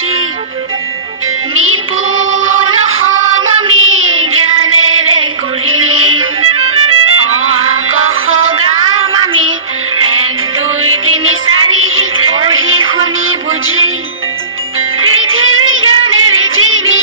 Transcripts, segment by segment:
বুঝি নিপুণ হম আমি জ্ঞানেৰে কৰি আকাশ গাম আমি 1 2 3 4 পঢ়ি শুনি বুজি পৃথিৱী জ্ঞানেৰে চিনি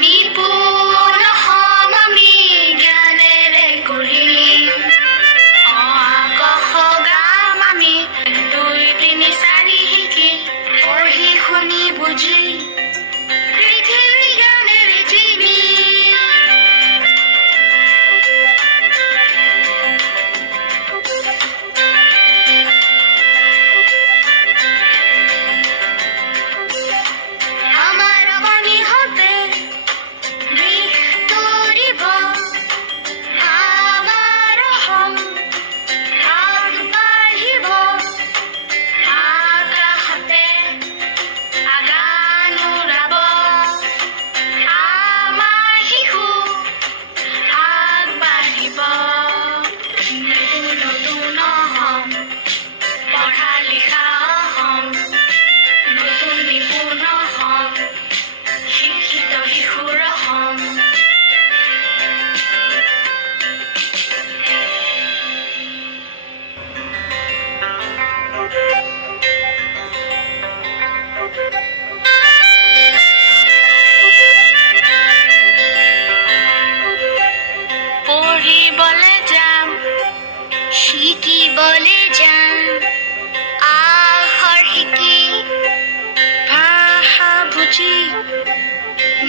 নিপুণ হম আমি জ্ঞানেৰে কৰি আকাশ গাম আমি 2 3 4 শিকি পঢ়ি শুনি বুজি পৃথিৱী জ্ঞানেৰে চিনি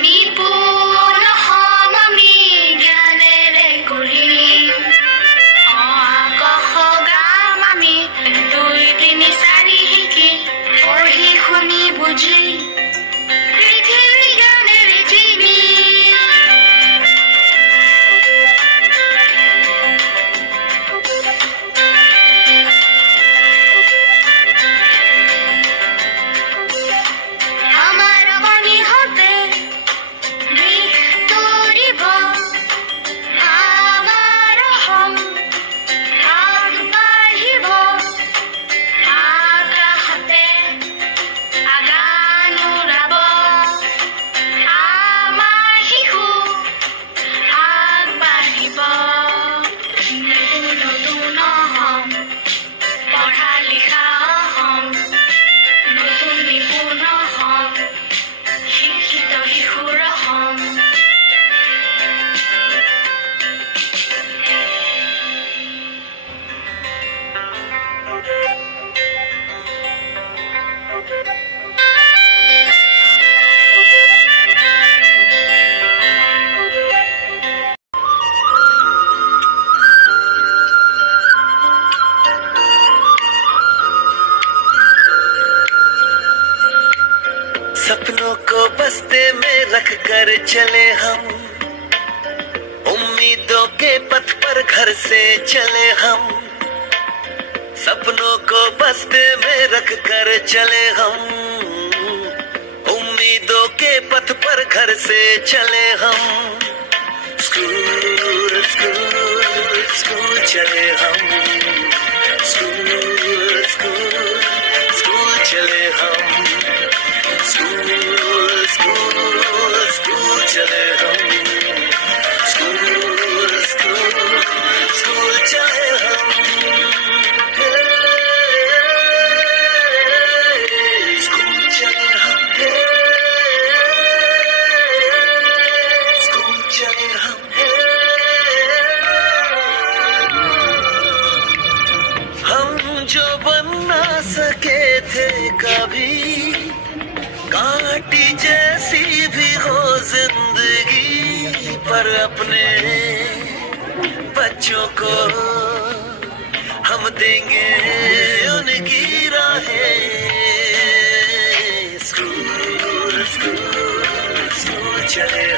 নিপুণ হম আমি জ্ঞানেৰে কৰি আকাশ গাম আমি 2 3 4 শিকি পঢ়ি শুনি বুজি পৃথিৱী জ্ঞানেৰে চিনি सपनों को बस्ते में रख कर चले हम उम्मीदों के पथ पर घर से चले हम सपनों को बस्ते में रख कर चले हम उम्मीदों के पथ पर घर से चले हम स्कूल स्कूल स्कूल चले हम स्कूल स्कूल स्कूल चले हम स्कूल स्कूल स्कूल मिट्टी जैसी भी हो जिंदगी, पर अपने बच्चों को हम देंगे उनकी राहें। स्कूल स्कूल स्कूल चले